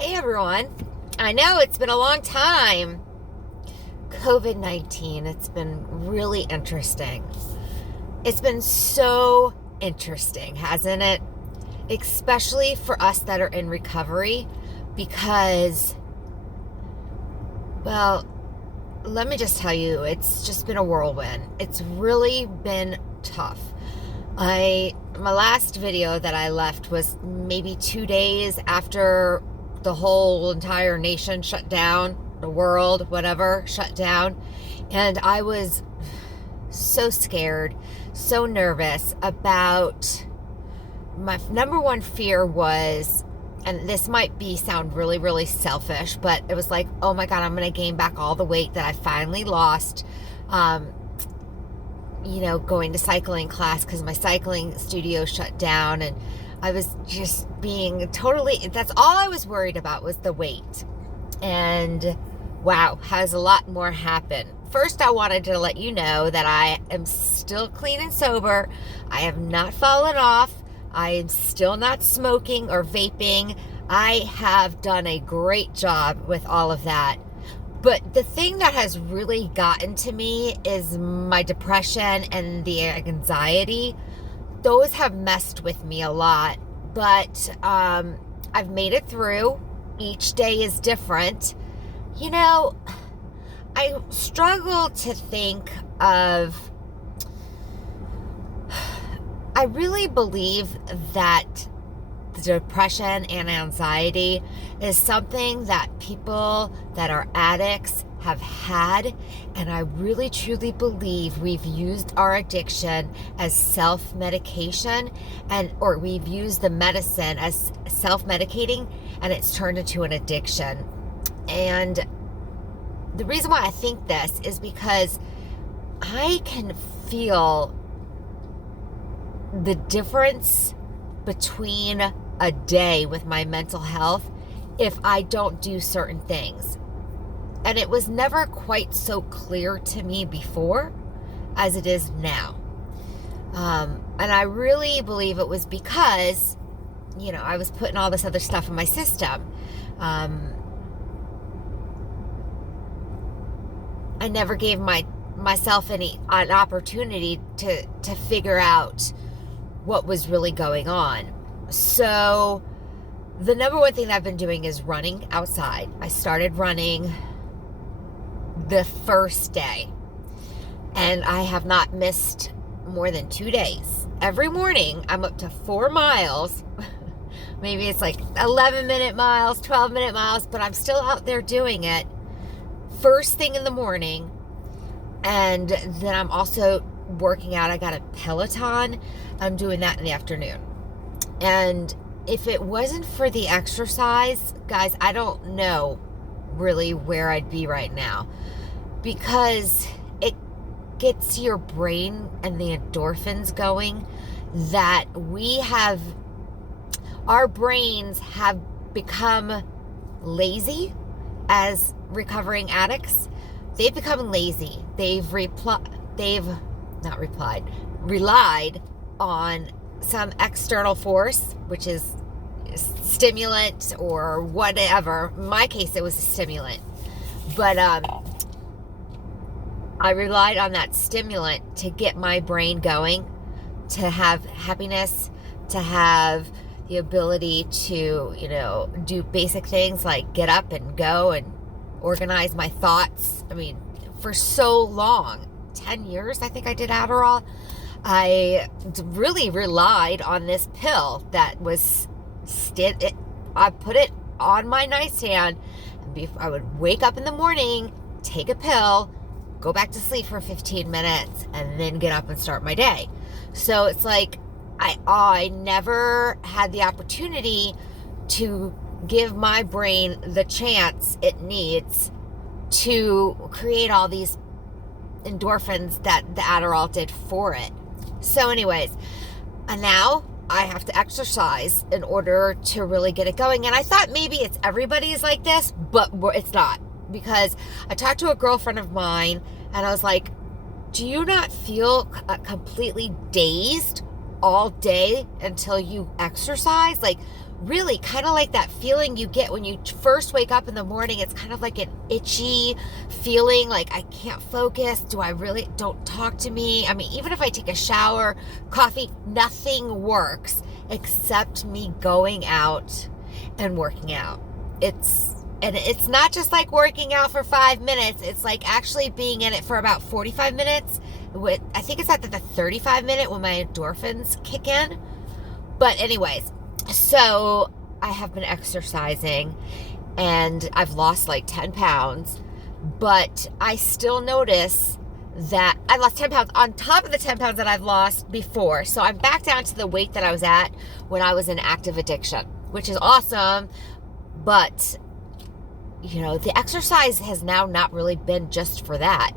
Hey everyone. I know it's been a long time. COVID-19, it's been really interesting. It's been so interesting, hasn't it? Especially for us that are in recovery because, well, let me just tell you, it's just been a whirlwind. It's really been tough. My last video that I left was maybe 2 days after the whole entire nation shut down, the world, whatever, shut down. And I was so scared, so nervous about, my number one fear was, and this might sound really, really selfish, but it was like, oh my God, I'm going to gain back all the weight that I finally lost, going to cycling class because my cycling studio shut down, and I was just being totally, that's all I was worried about was the weight. And wow, has a lot more happened. First, I wanted to let you know that I am still clean and sober. I have not fallen off. I am still not smoking or vaping. I have done a great job with all of that. But the thing that has really gotten to me is my depression and the anxiety. Those have messed with me a lot, but I've made it through. Each day is different. I struggle to think of, I really believe that the depression and anxiety is something that people that are addicts have had, and I really truly believe we've used our addiction as self-medication, or we've used the medicine as self-medicating, and it's turned into an addiction. And the reason why I think this is because I can feel the difference between a day with my mental health if I don't do certain things. And it was never quite so clear to me before as it is now. And I really believe it was because, I was putting all this other stuff in my system. I never gave myself an opportunity to figure out what was really going on. So the number one thing that I've been doing is running outside. I started running the first day, and I have not missed more than 2 days. Every morning I'm up to 4 miles. Maybe it's like 11-minute miles, 12-minute miles, but I'm still out there doing it first thing in the morning. And then I'm also working out. I got a Peloton. I'm doing that in the afternoon. And if it wasn't for the exercise, guys, I don't know really where I'd be right now, because it gets your brain and the endorphins going that our brains have become lazy as recovering addicts. They've become lazy. They've relied on some external force, which is stimulant or whatever. In my case, it was a stimulant. But I relied on that stimulant to get my brain going, to have happiness, to have the ability to, do basic things like get up and go and organize my thoughts. I mean, for so long, 10 years, I think I did Adderall. I really relied on this pill that was I put it on my nightstand. I would wake up in the morning, take a pill, go back to sleep for 15 minutes, and then get up and start my day. So it's like I never had the opportunity to give my brain the chance it needs to create all these endorphins that the Adderall did for it. So anyways, and now I have to exercise in order to really get it going. And I thought maybe it's everybody's like this, but it's not. Because I talked to a girlfriend of mine, and I was like, do you not feel completely dazed all day until you exercise? Like, really kind of like that feeling you get when you first wake up in the morning. It's kind of like an itchy feeling, like I can't focus. Don't talk to me. I mean, even if I take a shower, coffee, nothing works except me going out and working out. It's not just like working out for 5 minutes. It's like actually being in it for about 45 minutes. I think it's at the 35-minute when my endorphins kick in. But anyways, so I have been exercising and I've lost like 10 pounds, but I still notice that I lost 10 pounds on top of the 10 pounds that I've lost before. So I'm back down to the weight that I was at when I was in active addiction, which is awesome. But, the exercise has now not really been just for that.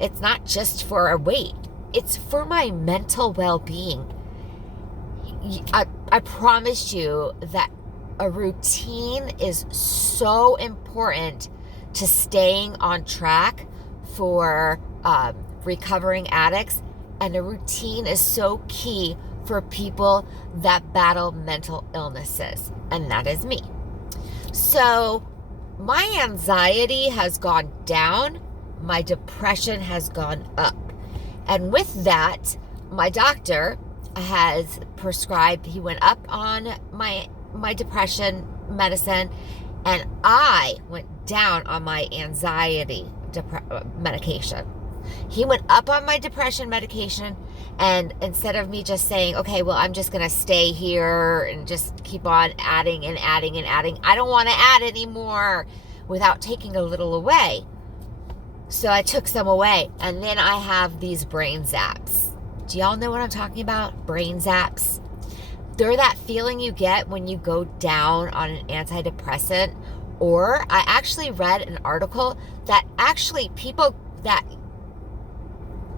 It's not just for a weight. It's for my mental well-being. I promise you that a routine is so important to staying on track for recovering addicts, and a routine is so key for people that battle mental illnesses, and that is me. So my anxiety has gone down, my depression has gone up, and with that, my doctor has prescribed, he went up on my depression medicine, and I went down on my anxiety medication. He went up on my depression medication, and instead of me just saying, okay, well, I'm just going to stay here and just keep on adding and adding and adding, I don't want to add anymore without taking a little away. So I took some away, and then I have these brain zaps. Do y'all know what I'm talking about? Brain zaps. They're that feeling you get when you go down on an antidepressant. Or I actually read an article that actually people that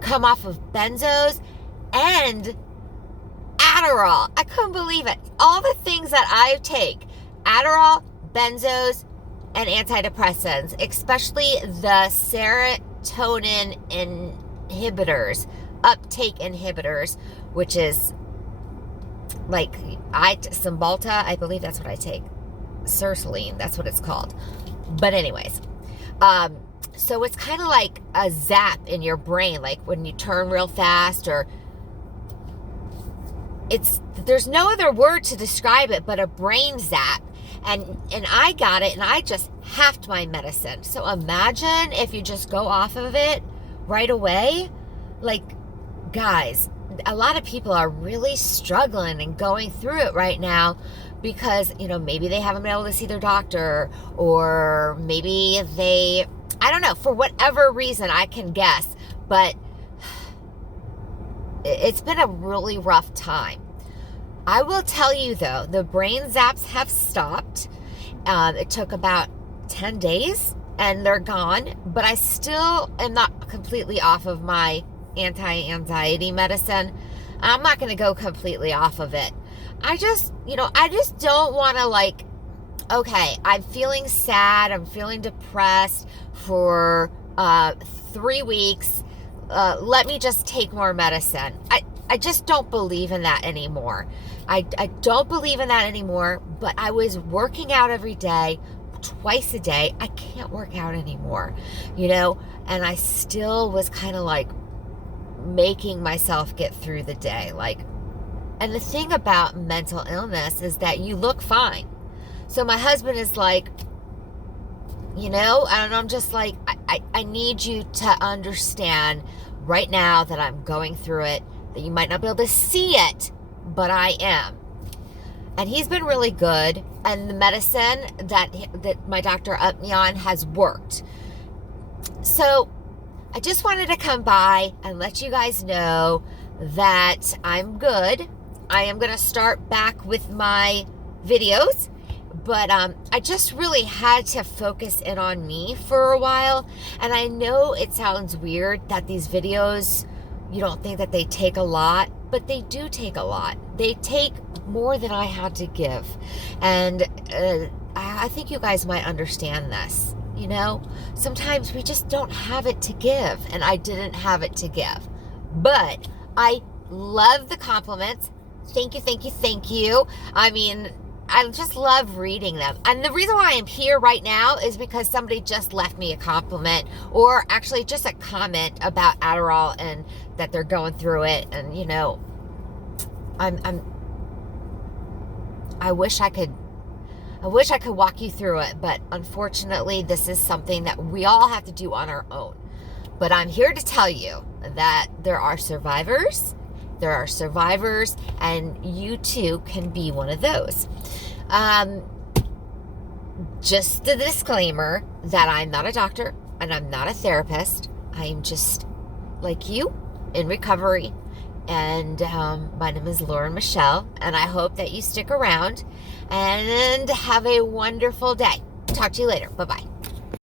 come off of benzos and Adderall. I couldn't believe it. All the things that I take, Adderall, benzos, and antidepressants, especially the serotonin inhibitors, uptake inhibitors, which is like Cymbalta, I believe that's what I take. Sertraline, that's what it's called. But anyways, so it's kind of like a zap in your brain, like when you turn real fast, or there's no other word to describe it but a brain zap. And I got it, and I just halved my medicine. So imagine if you just go off of it right away. Like, guys, a lot of people are really struggling and going through it right now because, maybe they haven't been able to see their doctor, or maybe I don't know, for whatever reason, I can guess, but it's been a really rough time. I will tell you, though, the brain zaps have stopped. It took about 10 days, and they're gone, but I still am not completely off of my anti-anxiety medicine. I'm not going to go completely off of it. I just don't want to, okay, I'm feeling sad, I'm feeling depressed for 3 weeks. Let me just take more medicine. I just don't believe in that anymore. I don't believe in that anymore, but I was working out every day, twice a day. I can't work out anymore, and I still was kind of like making myself get through the day. And the thing about mental illness is that you look fine. So my husband is like, and I'm just like, I need you to understand right now that I'm going through it, that you might not be able to see it, but I am. And he's been really good, and the medicine that my doctor upped me on has worked. So I just wanted to come by and let you guys know that I'm good. I am going to start back with my videos, but I just really had to focus in on me for a while. And I know it sounds weird that these videos, you don't think that they take a lot, but they do take a lot. They take more than I had to give. And I think you guys might understand this. Sometimes we just don't have it to give, and I didn't have it to give. But I love the compliments. Thank you, thank you, thank you. I mean, I just love reading them. And the reason why I'm here right now is because somebody just left me a compliment, or actually just a comment about Adderall and that they're going through it. And, you know, I wish I could walk you through it, but unfortunately, this is something that we all have to do on our own. But I'm here to tell you that there are survivors. There are survivors, and you too can be one of those. Just a disclaimer that I'm not a doctor and I'm not a therapist. I'm just like you in recovery. And my name is Lauren Michelle, and I hope that you stick around and have a wonderful day. Talk to you later. Bye-bye.